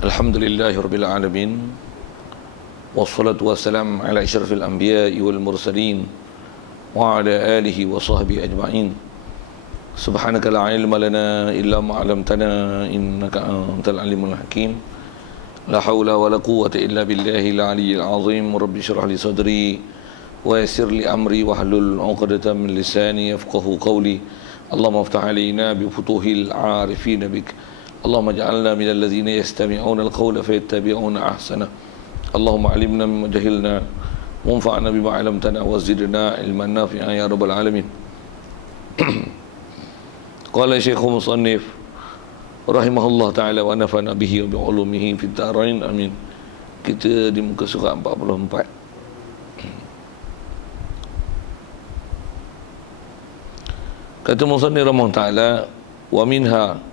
Alhamdulillahirabbil alamin. Wassalatu wassalamu ala asyrafil anbiya'i wal mursalin wa ala alihi wa sahbihi ajma'in. Subhanaka la ilma lana illa ma 'allamtana innaka antal alimul hakim. La haula wa la quwwata illa billahil aliyyil azim. Rabbi shrah li sadri wa yassir li amri wahlul 'uqdatam min lisani yafqahu qawli. Allahumma iftah 'alaina bi futuhil 'arifin bik. Allahumma ja'alna minal ladzina yastami'una al-qawla fayattabi'una ahsana. Allahumma 'allimna mimma jahilna wanfa'na bima 'allamtana wa zidna ilman nafi'an ya rabbal alamin. Qala Syekhul Musannif rahimahullah ta'ala wa nafa'na bihi wa bi'ulumihi fid dharain amin. Kita di muka surah 44. Kata Musannif rahimahullah ta'ala, wa minha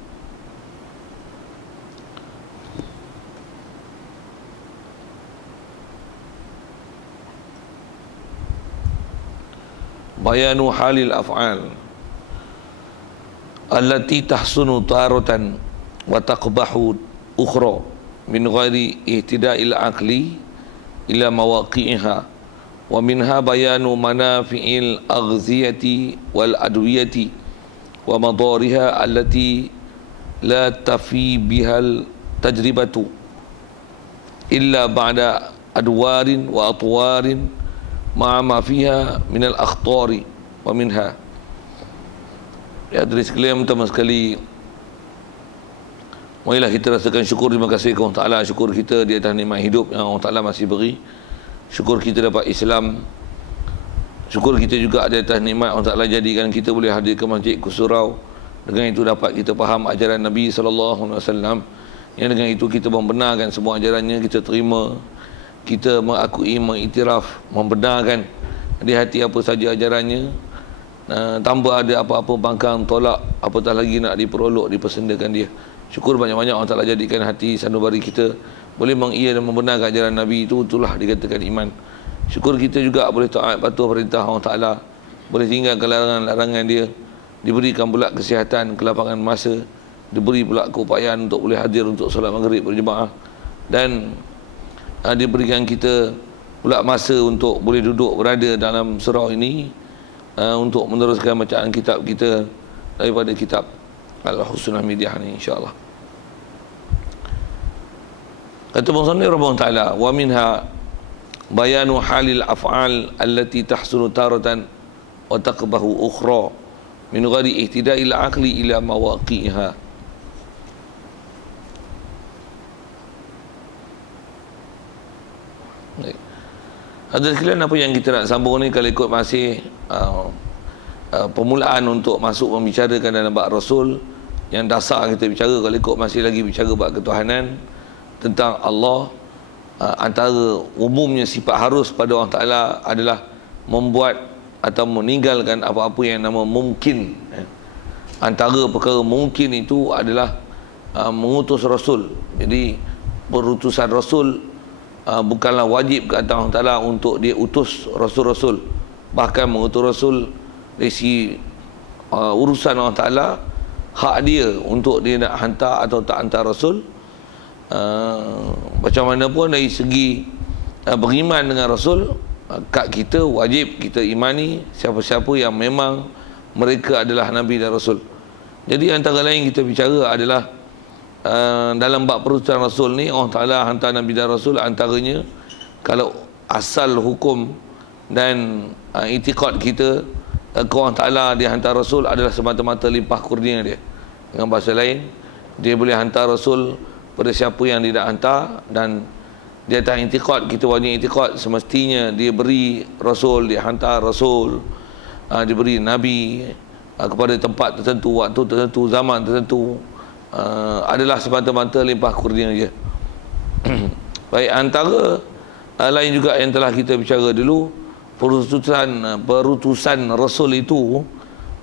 bayanu halil af'al allati tahsunu taratan wa taqbahu ukhra min ghairi ihtida'il aqli ila mawaqi'iha, wa minha bayanu manafi'il aghdhiyati wal adwiyati wa madariha allati la tafi bihal tajribatu illa ba'da adwarin wa atwarin ma'a ma fiha minal akhtari wa minha. Ya, dari sekalian pertama sekali, marilah kita rasakan syukur, terima kasih kepada Allah Ta'ala. Syukur kita di atas nikmat hidup yang Allah Ta'ala masih beri. Syukur kita dapat Islam. Syukur kita juga di atas nikmat Allah Ta'ala jadikan kita boleh hadir ke Masjid Kusurau. Dengan itu dapat kita faham ajaran Nabi SAW. Yang dengan itu kita membenarkan semua ajarannya, kita terima, kita mengakui, mengiktiraf, membenarkan di hati apa saja ajarannya, tanpa ada apa-apa bangkang tolak, apatah lagi nak diperolok, dipersendakan dia. Syukur banyak-banyak Allah Ta'ala jadikan hati sanubari kita boleh mengiya dan membenarkan ajaran Nabi itu, itulah dikatakan iman. Syukur kita juga boleh taat patuh perintah Allah Ta'ala, boleh tinggalkan larangan-larangan dia, diberikan pula kesihatan, kelapangan masa, diberi pula keupayaan untuk boleh hadir untuk solat maghrib berjemaah, dan diberikan kita pula masa untuk boleh duduk berada dalam surau ini untuk meneruskan bacaan kitab kita daripada kitab Al-Husnul Midiyah ni, insya-Allah. Kata Musannif rahimahullah ta'ala, wa minha bayanu halil af'al allati tahsunu taratan wa taqbahu ukhra min ghairi ihtida'il aqli ila mawaqi'iha. Ada sekalian, apa yang kita nak sambung ni, kalau ikut masih permulaan untuk masuk membicarakan dalam bab Rasul, yang dasar kita bicara, kalau ikut masih lagi bicara bab ketuhanan tentang Allah, antara umumnya sifat harus pada Allah Ta'ala adalah membuat atau meninggalkan apa-apa yang nama mungkin. Antara perkara mungkin itu adalah mengutus Rasul. Jadi perutusan Rasul bukanlah wajib ke atas Allah Ta'ala untuk dia utus Rasul-Rasul. Bahkan mengutus Rasul dari si urusan Allah Ta'ala, hak dia untuk dia nak hantar atau tak hantar Rasul. Macam mana pun dari segi beriman dengan Rasul, kat kita wajib kita imani siapa-siapa yang memang mereka adalah Nabi dan Rasul. Jadi antara lain kita bicara adalah dalam bab perutusan Rasul ni, Allah Ta'ala hantar Nabi dan Rasul, antaranya kalau asal hukum dan itikad kita ke Allah Ta'ala dia hantar Rasul adalah semata-mata limpah kurnia dia. Dengan bahasa lain, dia boleh hantar Rasul pada siapa yang dia nak hantar, dan di atas itikad kita wajib itikad semestinya dia beri Rasul, dia hantar Rasul, diberi Nabi kepada tempat tertentu, waktu tertentu, zaman tertentu, adalah semata-mata limpah kurnia je. Baik, antara lain juga yang telah kita bicara dulu, perutusan Rasul itu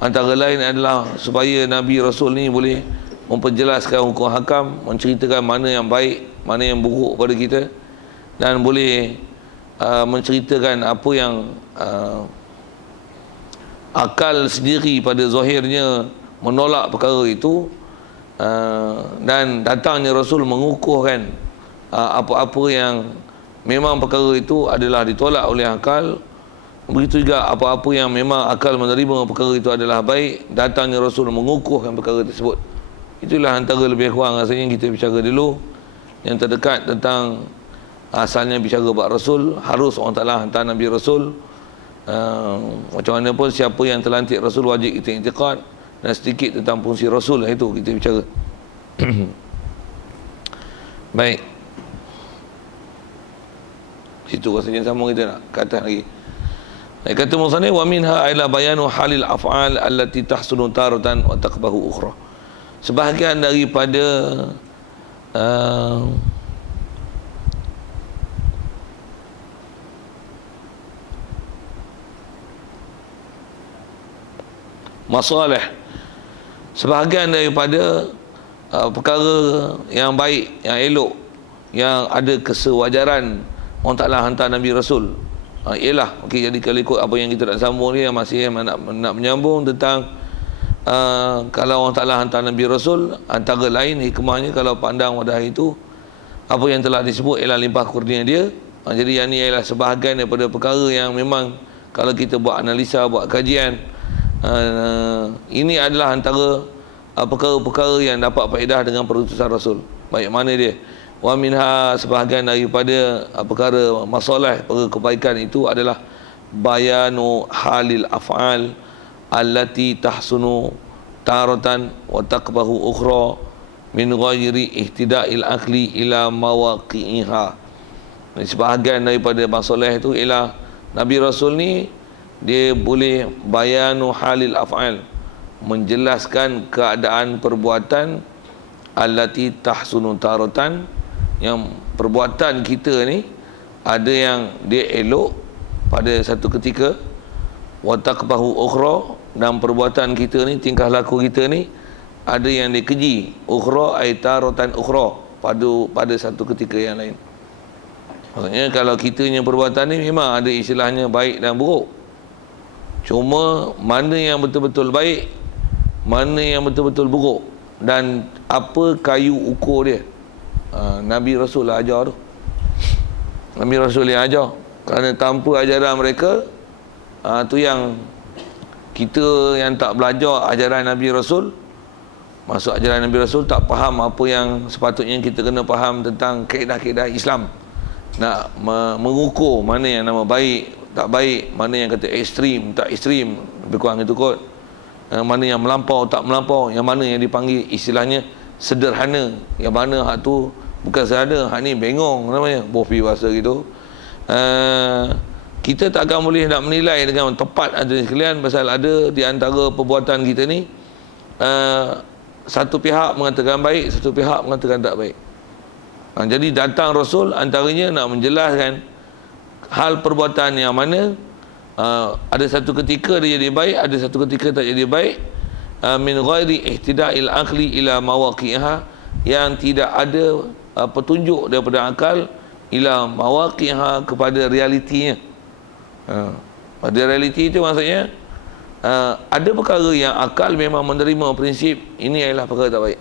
antara lain adalah supaya Nabi Rasul ni boleh memperjelaskan hukum hakam, menceritakan mana yang baik, mana yang buruk pada kita, dan boleh menceritakan apa yang akal sendiri pada zahirnya menolak perkara itu, Dan datangnya Rasul mengukuhkan apa-apa yang memang perkara itu adalah ditolak oleh akal. Begitu juga apa-apa yang memang akal menerima perkara itu adalah baik, datangnya Rasul mengukuhkan perkara tersebut. Itulah antara lebih kurang rasanya kita bicara dulu yang terdekat tentang asalnya bicara bab Rasul. Harus orang Ta'ala hantar Nabi Rasul. Macam mana pun siapa yang terlantik Rasul wajib kita i'tiqad, dan sedikit tentang fungsi Rasul itu kita bicara. Baik, situ rasanya sama kita nak ke atas lagi. Baik, kata musannif wa minha ila bayanu halil af'al allati tahsunu taratan wa taqbahu ukhra. Sebahagian daripada masalah, sebahagian daripada perkara yang baik, yang elok, yang ada kesewajaran orang Ta'ala hantar Nabi Rasul, ialah okey. Jadi kalau ikut apa yang kita nak sambung ni, yang masih nak menyambung tentang kalau orang Ta'ala hantar Nabi Rasul, antara lain hikmahnya kalau pandang pada hari itu apa yang telah disebut ialah limpah kurnia dia. Jadi yang ni ialah sebahagian daripada perkara yang memang kalau kita buat analisa, buat kajian, ini adalah antara perkara-perkara yang dapat faedah dengan perutusan Rasul. Baik, mana dia? Wa minha, sebahagian daripada perkara masalah, perkara kebaikan itu adalah bayanu halil af'al allati tahsunu taratan wa taqbahu ukhra min ghairi ihtida'il akli ila mawaqi'iha. Sebahagian daripada masalah itu ialah Nabi Rasul ni dia boleh bayanu halil af'al, menjelaskan keadaan perbuatan allati tahsunu taratan, yang perbuatan kita ni ada yang dia elok pada satu ketika, wa taqbahu ukhra, dan perbuatan kita ni, tingkah laku kita ni ada yang dia keji, ukhra ay taratan ukhra, pada satu ketika yang lain. Maksudnya kalau kita punya perbuatan ni memang ada istilahnya baik dan buruk, cuma mana yang betul-betul baik, mana yang betul-betul buruk, dan apa kayu ukur dia, Nabi Rasul lah ajar tu. Nabi Rasul yang ajar. Kerana tanpa ajaran mereka, tu yang kita yang tak belajar ajaran Nabi Rasul, masuk ajaran Nabi Rasul, tak faham apa yang sepatutnya kita kena faham tentang kaedah-kaedah Islam. Nak mengukur mana yang nama baik, tak baik, mana yang kata ekstrim, tak ekstrim, lebih kurang itu kot. Mana yang melampau, tak melampau, yang mana yang dipanggil istilahnya sederhana, yang mana hak tu bukan sederhana, hak ni bengong namanya, bofi bahasa gitu. Kita tak akan boleh nak menilai dengan tepat ada sekalian, pasal ada di antara perbuatan kita ni satu pihak mengatakan baik, satu pihak mengatakan tak baik. Jadi datang Rasul antaranya nak menjelaskan hal perbuatan yang mana ada satu ketika dia jadi baik, ada satu ketika tak jadi baik, min ghairi ihtida'il akli ila mawaqi'iha, yang tidak ada petunjuk daripada akal ila mawaqi'iha, kepada realitinya. Pada realiti itu maksudnya ada perkara yang akal memang menerima prinsip ini adalah perkara tak baik.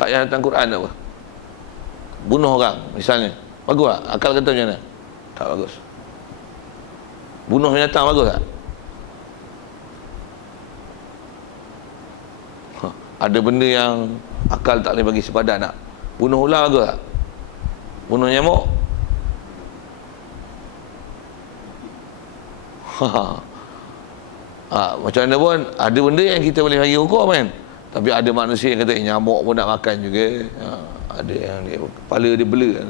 Tak payah datang Quran apa. Bunuh orang misalnya, bagus tak? Akal kata macam mana? Tak bagus. Bunuh binatang bagus tak? Ada benda yang akal tak boleh bagi sepadan tak? Bunuh ular bagus tak? Bunuh nyamuk? Macam mana pun ada benda yang kita boleh bagi hukum kan. Tapi ada manusia yang kata nyamuk pun nak makan juga. Ada yang dia, kepala dia bela kan.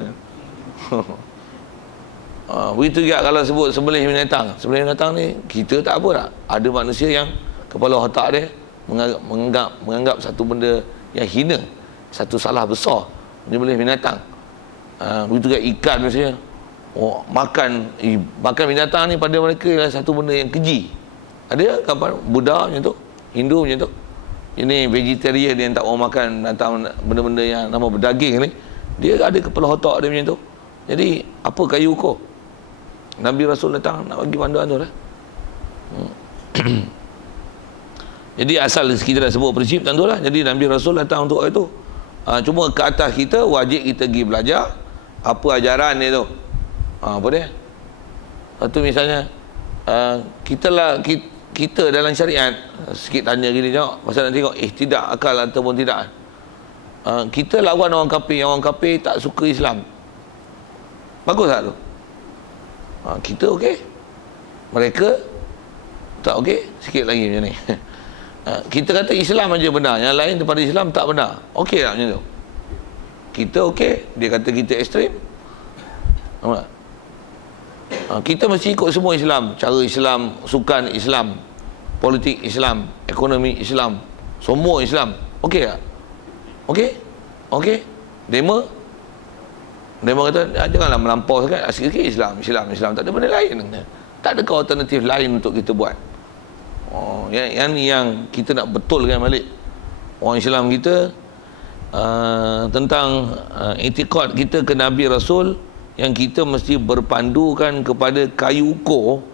Begitu juga kalau sebut sembelih binatang. Sembelih binatang ni kita tak apa tak. Ada manusia yang kepala otak dia menganggap satu benda yang hina, satu salah besar, menyembelih binatang. Begitu juga ikan misalnya. Makan binatang ni pada mereka ialah satu benda yang keji. Ada kapan Buddha macam tu, Hindu macam tu. Ini vegetarian dia yang tak mau makan benda-benda yang nama berdaging ni, dia ada kepala otak dia macam tu. Jadi apa kayu ukur? Nabi Rasul datang nak bagi panduan tu lah. Jadi asal kita dah sebut prinsip tentulah. Jadi Nabi Rasul datang untuk itu. Cuma ke atas kita wajib kita pergi belajar apa ajaran dia tu. Apa dia? Satu misalnya kita dalam syariat, sikit tanya gini tengok pasal nak tengok tidak akal ataupun tidak. Kita lawan orang kafir tak suka Islam. Bagus tak tu? Kita okey. Mereka tak okey. Sikit lagi macam ni. Kita kata Islam aja benar, yang lain daripada Islam tak benar. Okey tak macam tu? Kita okey, dia kata kita ekstrem. Nampak? Kita mesti ikut semua Islam. Cara Islam, sukan Islam, politik Islam, ekonomi Islam, semua Islam. Okey tak? Okey? Okey? Demo kata janganlah melampau sangat, sikit-sikit Islam. Tak ada benda lain. Tak ada alternatif lain untuk kita buat. Yang kita nak betulkan balik orang Islam kita tentang etikad kita ke Nabi Rasul, yang kita mesti berpandukan kepada kayu ukur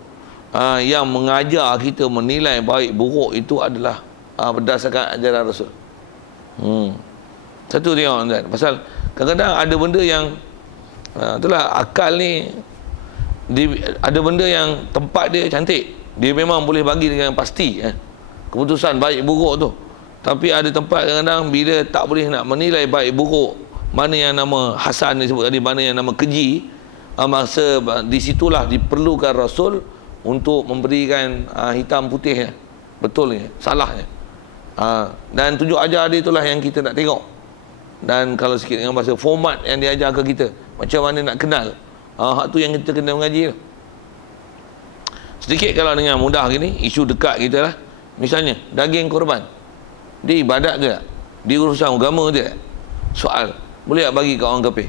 yang mengajar kita menilai baik buruk itu adalah berdasarkan ajaran Rasul. Satu tengok kan, pasal kadang-kadang ada benda yang itulah akal ni ada benda yang tempat dia cantik, dia memang boleh bagi dengan pasti keputusan baik buruk tu. Tapi ada tempat kadang-kadang bila tak boleh nak menilai baik buruk, mana yang nama Hasan disebut tadi, mana yang nama keji, masa di situlah diperlukan Rasul untuk memberikan hitam putihnya, betulnya, salahnya. Dan tunjuk ajar dia itulah yang kita nak tengok. Dan kalau sikit dengan bahasa format yang dia ajar ke kita, macam mana nak kenal, hak tu yang kita kena mengaji. Sedikit kalau dengan mudah gini, isu dekat kita lah, misalnya daging korban, dia ibadat ke tak? Dia urusan agama ke tak? Soal, boleh tak bagi kat orang kafir?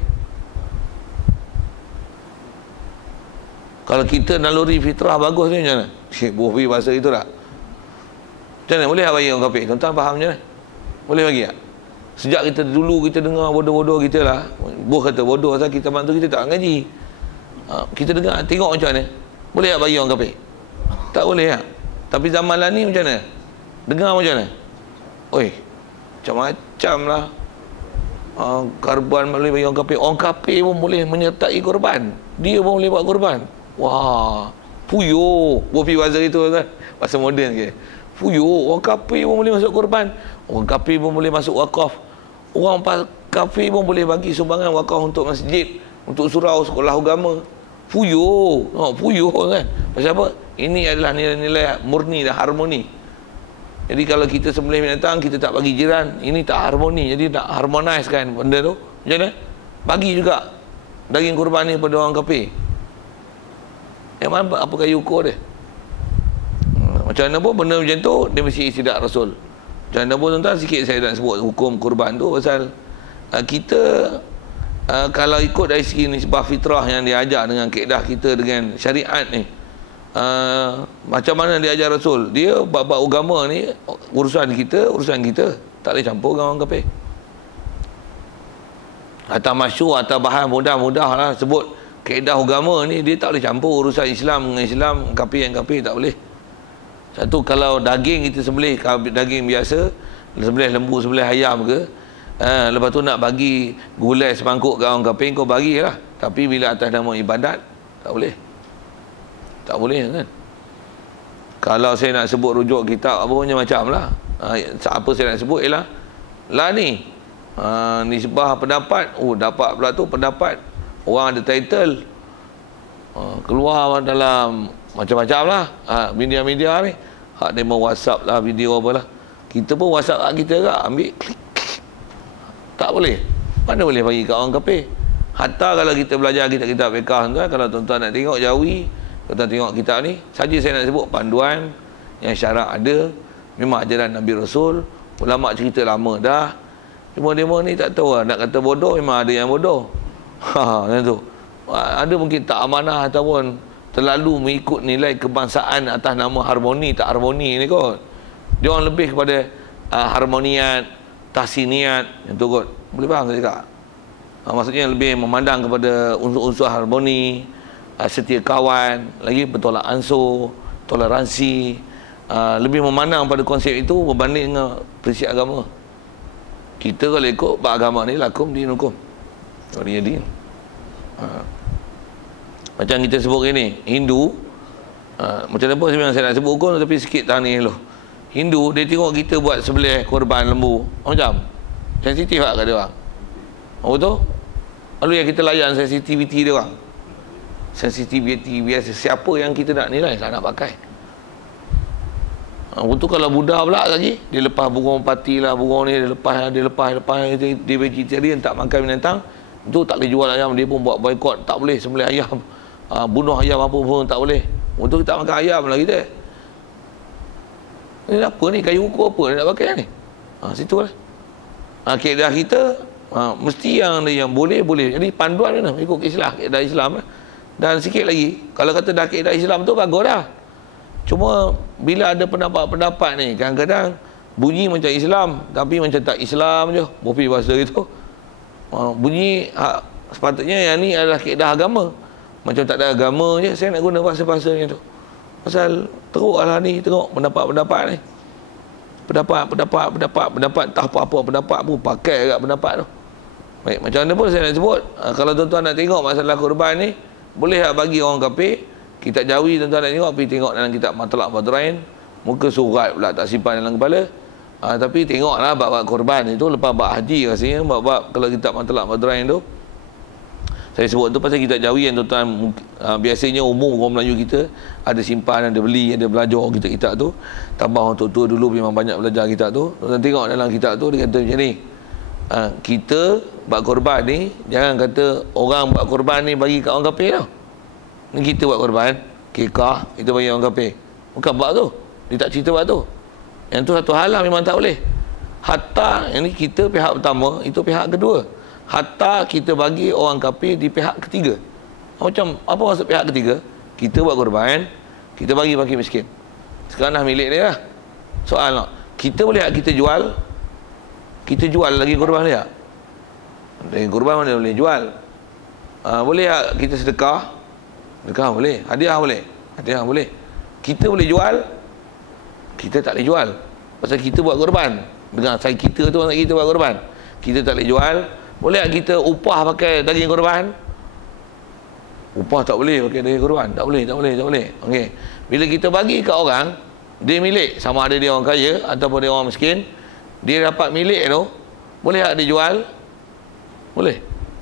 Kalau kita naluri fitrah bagus ni macam mana? Boleh pergi bahasa itu tak? Macam mana? Boleh tak bagi orang kafir? Tuan-tuan faham macam mana? Boleh bagi tak? Sejak kita dulu kita dengar bodoh-bodoh kita lah, Boh kata bodoh asal kita bantu kita tak ngaji. Kita dengar, tengok macam mana? Boleh tak bagi orang kafir? Tak boleh tak? Tapi zaman lah ni macam mana? Dengar macam mana? Oi, macam-macam lah. Korban boleh bagi orang kafir. Orang kafir pun boleh menyertai korban. Dia pun boleh buat korban. Wah, fuyo. Bofi bahasa itu kan? Bahasa moden ke? Fuyo, orang kafir pun boleh masuk korban. Orang kafir pun boleh masuk wakaf. Orang kafir pun boleh bagi sumbangan wakaf untuk masjid, untuk surau, sekolah agama. Fuyo. Fuyo kan? Pasal apa? Ini adalah nilai-nilai murni dan harmoni. Jadi kalau kita sembelih binatang, kita tak bagi jiran, ini tak harmoni. Jadi nak harmonize kan benda tu. Macam mana? Bagi juga daging kurban ni pada orang kafir. Yang mana apa kayu ukur dia? Macam mana pun benda macam tu, dia mesti istidak Rasul. Macam mana pun tuan-tuan, sikit saya nak sebut hukum kurban tu pasal kita kalau ikut dari segi nisbah fitrah yang diajar dengan kaedah kita dengan syariat ni, macam mana dia ajar Rasul, dia bab agama ni urusan kita tak boleh campur dengan orang kafir. Atau masyhur atau bahan mudah-mudah lah sebut kaedah agama ni, dia tak boleh campur urusan Islam dengan Islam, kafir dengan kafir, tak boleh. Satu, kalau daging kita sembelih daging biasa, sembelih lembu, sembelih ayam ke, lepas tu nak bagi gulai semangkuk ke orang kafir, kau bagilah. Tapi bila atas nama ibadat, tak boleh. Tak boleh kan? Kalau saya nak sebut rujuk kitab apa macam lah. Apa saya nak sebut ialah lah ni nisbah pendapat. Dapat pula tu pendapat orang ada title, keluar dalam macam-macam lah media-media ni. Hak demo WhatsApp lah, video apa lah. Kita pun WhatsApp kita ke, ambil klik. Tak boleh. Mana boleh bagi kat orang kafir? Hatta kalau kita belajar kitab-kitab fiqh tuan, kalau tuan-tuan nak tengok jawi, tuan-tuan tengok kitab ni, saja saya nak sebut panduan yang syarak ada, memang ajaran Nabi Rasul, ulama cerita lama dah. Cuma demo ni tak tahu lah, nak kata bodoh memang ada yang bodoh. Macam tu. Ada mungkin tak amanah ataupun terlalu mengikut nilai kebangsaan atas nama harmoni tak harmoni ni kot. Dia orang lebih kepada harmoniat, tahsiniat, yang tu kot. Boleh faham saya cakap? Maksudnya lebih memandang kepada unsur-unsur harmoni, setia kawan, lagi bertolak ansur, toleransi, lebih memandang pada konsep itu berbanding dengan prinsip agama. Kita kalau ikut agama ni lakum dinukum waliya din. Macam kita sebut ni Hindu, macam apa sebenarnya saya nak sebut hukum, tapi sikit tahan ni dulu. Hindu dia tengok kita buat sembelih korban lembu macam sensitif tak kat dia orang. Betul? Lalu yang kita layan sensitivity dia orang. Sensitivity biasa. Siapa yang kita nak nilai, tak nak pakai. Betul. Kalau Buddha pula lagi, dia lepas burung pati lah, burung ni dia lepas dia vegetarian, tak makan binatang, itu tak boleh jual ayam. Dia pun buat boycott, tak boleh sembelih ayam, bunuh ayam apa pun tak boleh. Untuk kita makan ayam lah kita. Ni apa ni, kayu ukur apa ni nak pakai ni? Situ lah. Kaedah kita mesti yang boleh. Jadi panduan mana ikut Islam, kaedah Islam lah. Dan sikit lagi, kalau kata dah kaedah Islam tu bagus dah. Cuma bila ada pendapat-pendapat ni, kadang-kadang bunyi macam Islam tapi macam tak Islam je, bopi bahasa gitu. Bunyi sepatutnya yang ni adalah kaedah agama, macam tak ada agama je saya nak guna bahasa-bahasa ni tu. Pasal teruk lah ni, tengok pendapat-pendapat ni, pendapat tak apa-apa pendapat pun pakai agak pendapat tu. Baik, macam mana pun saya nak sebut, kalau tuan-tuan nak tengok masalah korban ni, boleh tak bagi orang kafir. Kitab Jawi tuan-tuan nak tengok, pergi tengok dalam kitab Matlaq Badrain, muka surat pula tak simpan dalam kepala. Tapi tengoklah bab-bab korban itu lepas bab haji rasanya, bab-bab kalau kitab Matlaq Badrain tu. Saya sebut tu pasal kitab Jawi yang tuan-tuan biasanya umum orang Melayu kita ada simpan, ada beli, ada belajar kitab-kitab tu. Tambah orang tua-tua dulu memang banyak belajar kitab tu. Tuan-tuan tengok dalam kitab tu dia kata macam ni. Kita buat korban ni, jangan kata orang buat korban ni bagi kat orang kafir tau. Ni kita buat korban, kekah, kita bagi orang kafir. Bukan buat tu. Dia tak cerita buat tu. Yang tu satu hal lah memang tak boleh. Hatta, yang ni kita pihak pertama, itu pihak kedua. Hatta kita bagi orang kafir di pihak ketiga. Macam, apa maksud pihak ketiga? Kita buat korban, kita bagi fakir miskin. Sekarang dah milik dia lah. Soal nak, kita boleh tak kita jual? Kita jual lagi korban dia? Lagi korban mana boleh jual? Boleh tak kita sedekah? Sedekah boleh. Hadiah boleh. Hadiah boleh. Kita boleh jual? Kita tak boleh jual. Pasal kita buat korban. Dengar, saya kita tu maksud kita buat korban. Kita tak boleh jual. Boleh tak kita upah pakai daging korban? Upah tak boleh pakai daging korban. Tak boleh. Okey. Bila kita bagi kat orang, dia milik. Sama ada dia orang kaya ataupun dia orang miskin, dia dapat milik tu, boleh tak dia jual? Boleh.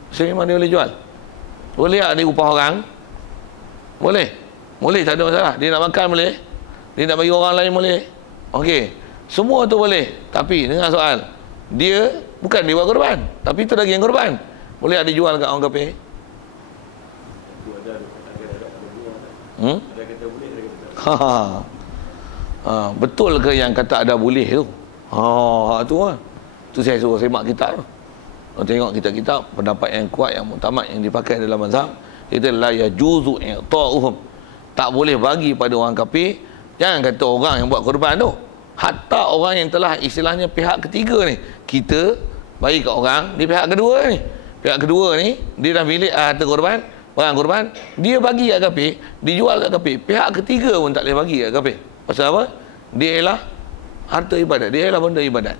So memang dia boleh jual. Boleh tak dia upah orang? Boleh. Boleh, tak ada masalah. Dia nak makan boleh. Dia nak bagi orang lain boleh. Okey. Semua tu boleh. Tapi dengar soal. Dia bukan dia buat korban, tapi itu daging korban. Boleh tak dia jual kat orang kafir? Betul ke yang kata ada boleh tu? Tu lah. Tu saya suruh semak kitab tu. Tengok kitab-kitab pendapat yang kuat, yang muktamad, yang dipakai dalam mazhab. Kita la yajuzu i'ta'uhum. Tak boleh bagi pada orang kafir. Jangan kata orang yang buat korban tu. Hatta orang yang telah istilahnya pihak ketiga ni, kita bagi kat orang di pihak kedua ni. Pihak kedua ni dia dah milik harta korban, barang korban, dia bagi kat kafir, dijual kat kafir. Pihak ketiga pun tak boleh bagi kat kafir. Pasal apa? Dia ialah harta ibadat, dia ialah benda ibadat.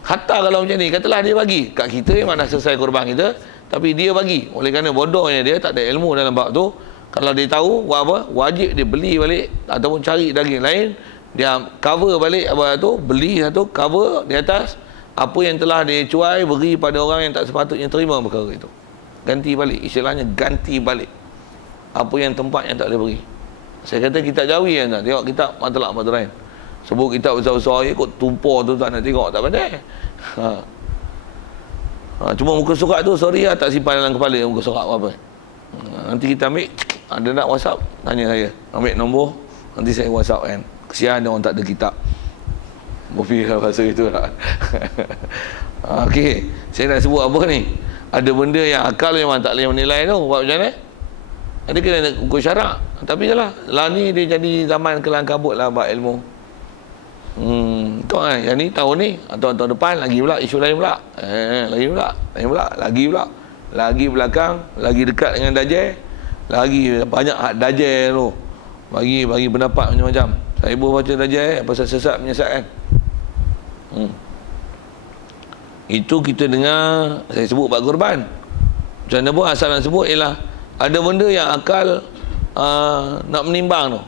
Hatta kalau macam ni, katalah dia bagi kat kita memang dah selesai korban kita, tapi dia bagi. Oleh kerana bodohnya dia tak ada ilmu dalam bab tu, kalau dia tahu buat apa, wajib dia beli balik ataupun cari daging lain, dia cover balik apa tu, beli satu, cover di atas apa yang telah dia cuai, beri pada orang yang tak sepatutnya terima perkara itu. Ganti balik, istilahnya ganti balik apa yang tempat yang tak boleh beri. Saya kata kitab Jawi kan, tak tengok kitab Matlaq Badrain. Sebut kitab besar-besar ikut tumpah tu tak nak tengok, tak pandai. Cuma muka surat tu sorry lah, tak simpan dalam kepala muka surat apa. Nanti kita ambil, ada nak WhatsApp, tanya saya, ambil nombor, nanti saya WhatsApp kan. Kesian dia orang tak ada kitab. Bofi bahasa itu lah. Okey, saya nak sebut apa ni? Ada benda yang akal memang tak boleh menilai tu. Buat macam mana? Ada kena ukur syarak. Tapi je lah, ni dia jadi zaman kelang kabut lah buat ilmu. Kau kan, yang ni tahun ni atau tahun depan lagi pula isu lain pula. Lagi belakang, lagi dekat dengan Dajjal, lagi banyak hak Dajjal tu. Bagi pendapat macam-macam. Saya ibu baca Dajjal pasal sesat menyesatkan. Itu kita dengar, saya sebut bab korban. Macam mana pun asal nak sebut ialah ada benda yang akal nak menimbang tu.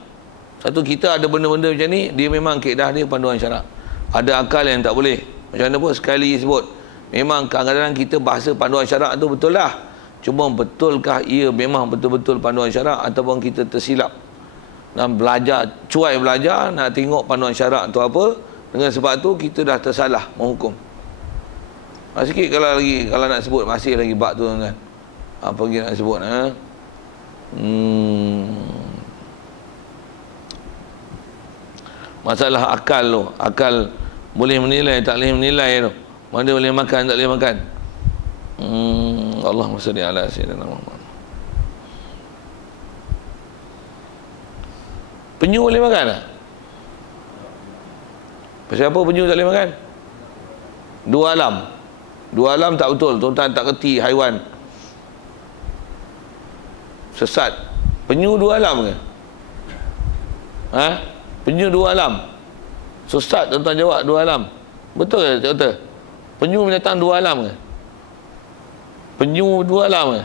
Satu, kita ada benda-benda macam ni, dia memang kaedah dia panduan syarak. Ada akal yang tak boleh. Macam mana pun sekali sebut, memang kadang-kadang kita bahasa panduan syarak tu betul lah. Cuma betulkah ia memang betul-betul panduan syarak ataupun kita tersilap dan belajar, cuai belajar nak tengok panduan syarak tu apa, dengan sebab tu kita dah tersalah menghukum. Sikit kalau nak sebut masih lagi bab tu kan. Apa lagi nak sebut masalah akal tu. Akal boleh menilai, tak boleh menilai tu. Mana boleh makan, tak boleh makan. Allahumma salli ala sayyidina Muhammad. Penyu boleh makan tak? Pasal apa penyu tak boleh makan? Dua alam tak betul. Tuan-tuan tak kerti haiwan sesat. Penyu dua alam ke? Penyu dua alam sesat. Tuan-tuan jawab dua alam. Betul ke doktor? Penyu binatang dua alam ke? Penyu dua alam ke?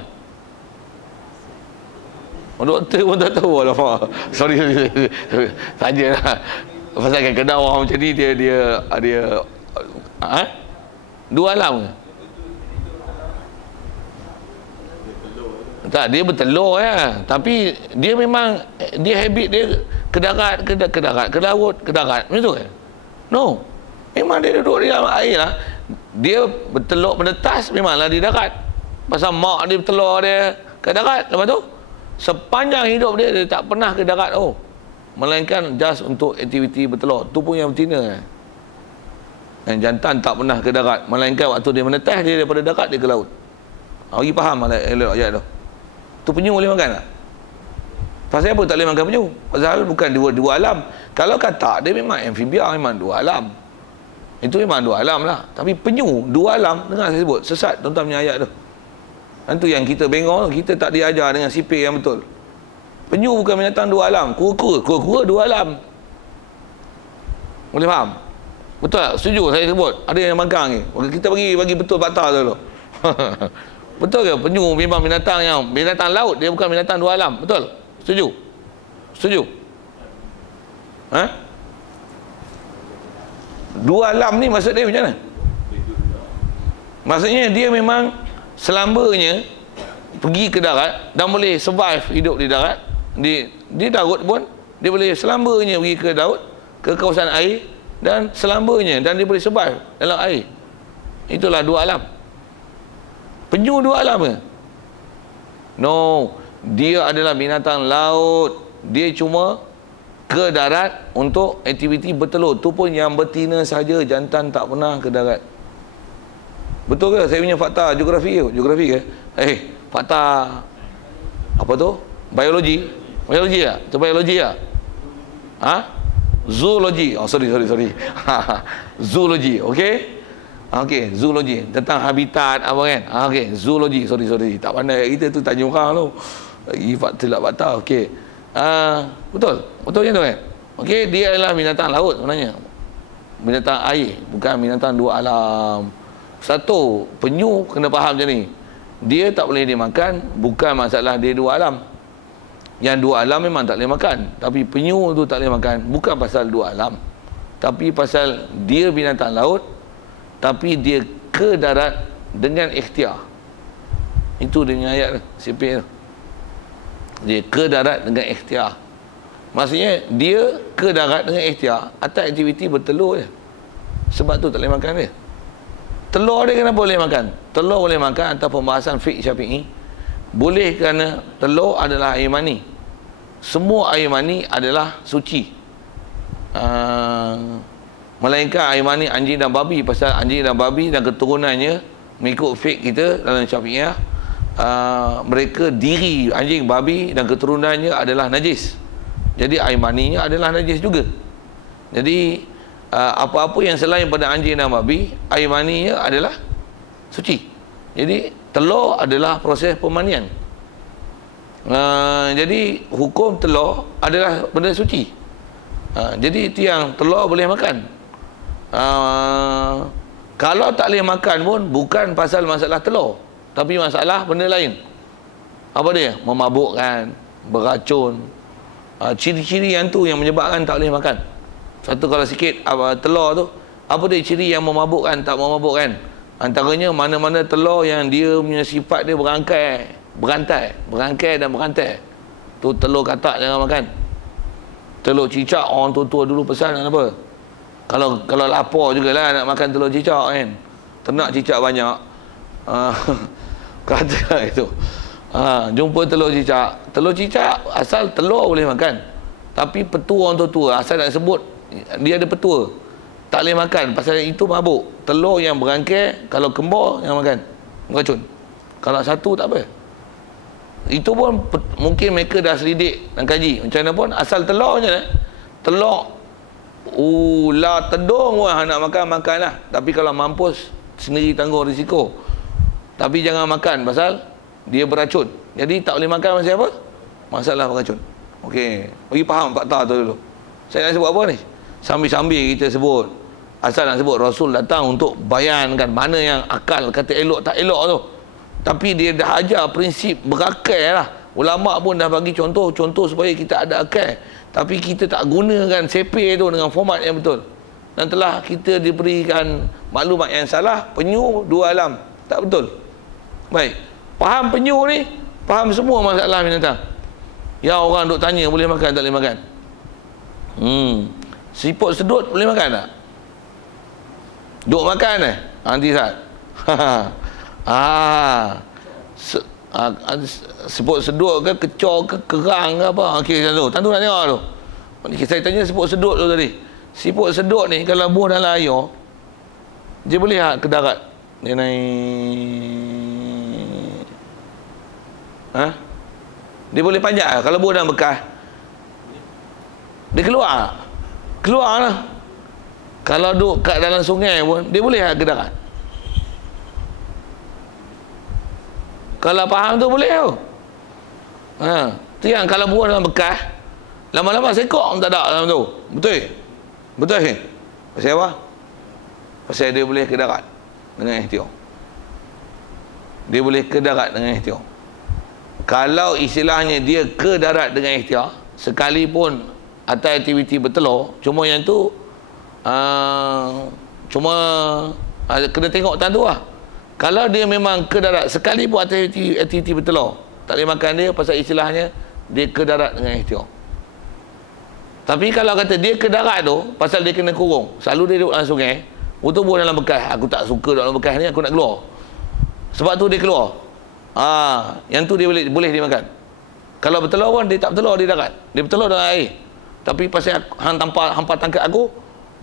Doktor pun tak tahu. Alamak. Sorry. Sajalah. Pasal kan kena orang macam ni dia dua alam ke? Tak, dia bertelur ya. Tapi dia memang dia habit dia ke darat, ke laut, ke darat. Macam tu kan? No. Memang dia duduk di dalam air lah. Dia bertelur menetas memanglah di darat. Pasal mak dia bertelur dia ke darat. Lepas tu sepanjang hidup dia tak pernah ke darat. Melainkan just untuk aktiviti bertelur. Tu pun yang betina. Yang jantan tak pernah ke darat. Melainkan waktu dia menetas, dia daripada darat dia ke laut. Bagi faham ayat tu. Tu penyu boleh makan tak? Pasal apa tak boleh makan penyu? Pasal bukan dua alam. Kalau kata dia memang amfibia, memang dua alam. Itu memang dua alam lah. Tapi penyu dua alam, dengar saya sebut sesat tuan-tuan punya ayat tu. Itu yang kita bengong, kita tak diajar dengan sipir yang betul. Penyu bukan binatang dua alam. Kura-kura dua alam. Boleh faham? Betul tak? Setuju saya sebut? Ada yang mangkang ni. Kita bagi betul fakta dulu. Betul ke? Penyu memang binatang laut. Dia bukan binatang dua alam. Betul? Setuju? Setuju? Dua alam ni maksud dia macam mana? Maksudnya dia memang selambanya pergi ke darat dan boleh survive hidup di darat. Di darat pun dia boleh selambanya pergi ke darat, ke kawasan air, dan selambanya, dan dia boleh survive dalam air. Itulah dua alam. Penyu dua alam ke? No, dia adalah binatang laut. Dia cuma ke darat untuk aktiviti bertelur. Tu pun yang betina saja, jantan tak pernah ke darat. Betul ke saya punya fakta geografi ke? Fakta apa tu? Biologi tak? Itu biologi tak? Zoologi. Sorry. Zoologi, okey? Okey, zoologi tentang habitat apa kan? Okey, zoologi. Sorry. Tak pandai kita tu tanya orang tu. Lagi fakta. Okey. Betul macam tu kan? Okey, dia adalah binatang laut sebenarnya. Binatang air, bukan binatang dua alam. Satu, penyu kena faham macam ni. Dia tak boleh dimakan, bukan masalah dia dua alam. Yang dua alam memang tak boleh makan. Tapi penyu tu tak boleh makan, bukan pasal dua alam. Tapi pasal dia binatang laut, tapi dia ke darat dengan ikhtiar. Itu dia punya ayat sipir. Dia ke darat dengan ikhtiar. Maksudnya dia ke darat dengan ikhtiar atas aktiviti bertelur je. Sebab tu tak boleh makan dia. Telur dia kenapa boleh makan? Telur boleh makan atas pembahasan fiqh Syafi'i. Boleh kerana telur adalah air mani. Semua air mani adalah suci. Melainkan air mani anjing dan babi. Pasal anjing dan babi dan keturunannya mengikut fiqh kita dalam Syafi'iyah, mereka diri anjing, babi dan keturunannya adalah najis. Jadi air maninya adalah najis juga. Jadi apa-apa yang selain pada anjing dan babi, air maninya adalah suci. Jadi telur adalah proses pemandian. Jadi hukum telur adalah benda suci. Jadi itu yang telur boleh makan. Kalau tak boleh makan pun bukan pasal masalah telur, tapi masalah benda lain. Apa dia? Memabukkan, beracun. Ciri-ciri yang tu yang menyebabkan tak boleh makan. Satu kalau sikit telur tu, apa dia ciri yang memabukkan, tak memabukkan? Antaranya mana-mana telur yang dia punya sifat dia berangkai dan berantai. Tu telur katak jangan makan. Telur cicak orang tua-tua dulu pesan apa? Kalau lapar jugalah nak makan telur cicak kan. Ternak cicak banyak. Kata itu. Jumpa telur cicak. Telur cicak asal telur boleh makan. Tapi petua orang tua-tua asal nak sebut dia ada petua. Tak boleh makan pasal itu mabuk. Telur yang berangkai kalau kembar jangan makan. Beracun. Kalau satu tak apa. Itu pun mungkin mereka dah selidik dan kaji. Macam mana pun asal telurnya telur lah tedung wah nak makan lah. Tapi kalau mampus sendiri tanggung risiko. Tapi jangan makan pasal dia beracun. Jadi tak boleh makan pasal apa? Masalah beracun. Okey, bagi faham fakta tu dulu. Saya nak sebut apa ni? Sambil-sambil kita sebut. Asal nak sebut Rasul datang untuk bayankan mana yang akal kata elok tak elok tu. Tapi dia dah ajar prinsip berakal lah. Ulama pun dah bagi contoh supaya kita ada akal. Tapi kita tak gunakan sepe tu dengan format yang betul. Dan telah kita diberikan maklumat yang salah, penyu dua alam. Tak betul. Baik. Faham penyu ni, faham semua masalah binatang. Ya orang duk tanya boleh makan tak boleh makan. Siput sedut boleh makan tak? Duk makan nanti Ustaz. Siput sedut ke kecor ke kerang ke apa. Okey macam tu. Tentu nak tengok tu. Saya tanya siput sedut tu tadi. Siput sedut ni kalau buah dalam air dia boleh ke darat. Dia naik. Dia boleh panjat kalau buah dalam bekas. Dia keluar lah. Kalau duduk kat dalam sungai pun dia boleh ke darat. Kalau faham tu boleh tu. Tu yang kalau buah dalam bekas, lama-lama sekok tak ada dalam tu. Betul? Betul ni? Pasal apa? Pasal dia boleh ke darat dengan ikhtiar. Dia boleh ke darat dengan ikhtiar. Kalau istilahnya dia ke darat dengan ikhtiar, sekalipun atas aktiviti bertelur, cuma yang tu kena tengok tandu lah. Kalau dia memang ke darat sekali buat aktiviti bertelur, tak boleh makan dia pasal istilahnya dia ke darat dengan ikhtiar. Tapi kalau kata dia ke darat tu pasal dia kena kurung, selalu dia duduk dalam sungai, untuk buah dalam bekas, aku tak suka dalam bekas ni, aku nak keluar. Sebab tu dia keluar. Yang tu dia boleh dia makan. Kalau bertelur pun dia tak bertelur di darat. Dia bertelur dalam air. Tapi pasal hampa tangkap aku,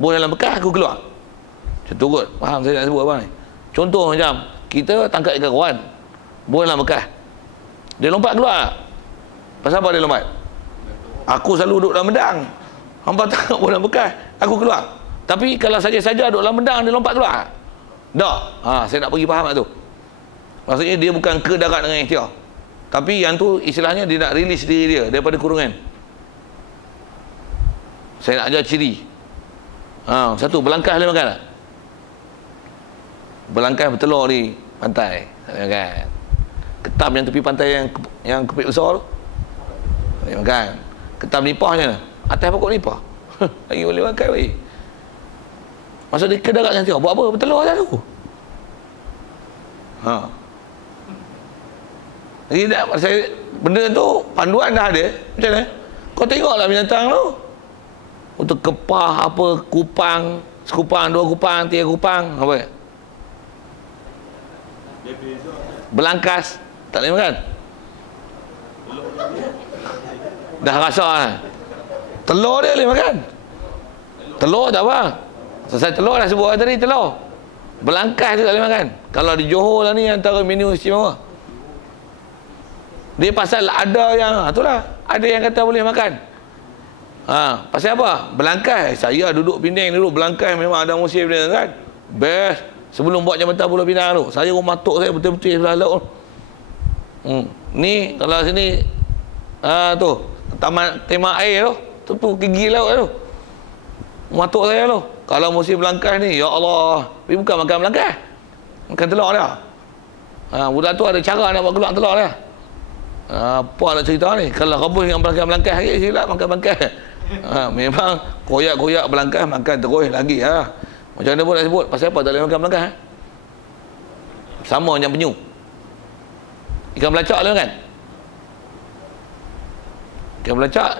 buah dalam bekas aku keluar. Macam tu kot. Faham saya nak sebut apa ni? Contoh macam kita tangkap ikan kawan, buah dalam bekas, dia lompat keluar. Pasal apa dia lompat? Aku selalu duduk dalam medang, hampa tangkap buah dalam bekas, aku keluar. Tapi kalau saja-saja duduk dalam medang dia lompat keluar, tak. Saya nak pergi faham tu. Maksudnya dia bukan ke darat dengan ikhtiar, tapi yang tu istilahnya dia nak release diri dia daripada kurungan. Saya nak ajar ciri. Satu, belangkas boleh makan tak? Belangkas bertelur di pantai, kan? Ketam yang tepi pantai yang kepit besar tu boleh makan. Ketam nipahnya atas pokok nipah lagi boleh makan weh. Maksud dia ke darat nanti buat apa? Bertelur aja tu. Jadi saya benda tu panduan dah ada. Macam mana? Kau tengoklah binatang tu. Untuk kepah apa, kupang, sekupang, dua kupang, tiga kupang, apa? Belangkas tak boleh makan. Dah rasa lah. Telur dia boleh makan. Telur tak apa. Selesai telur dah sebut tadi telur. Belangkas dia tak boleh makan. Kalau di Johor lah ni antara menu istimewa. Dia pasal ada yang itulah, ada yang kata boleh makan. Pasal apa? Belangkas. Saya duduk Penang dulu, belangkas memang ada musim dia kan. Best. Sebelum buat Jambatan Pulau Pinang tu, saya rumah tok saya betul-betul sebelah laut. Ni kalau sini tu taman tema air tu gigi laut tu. Matuk saya tu. Kalau musim belangkas ni, ya Allah. Tapi bukan makan belangkas. Makan telur dia. Budak tu ada cara nak buat keluar telur dia. Apa nak cerita ni? Kalau rebus dengan belangkas lagi, silap makan belangkas. Memang koyak-koyak belangkas, makan terus lagi. Macam mana pun nak sebut. Pasal apa tak boleh makan belangkas? Sama macam penyu. Ikan belacak lah kan? Ikan belacak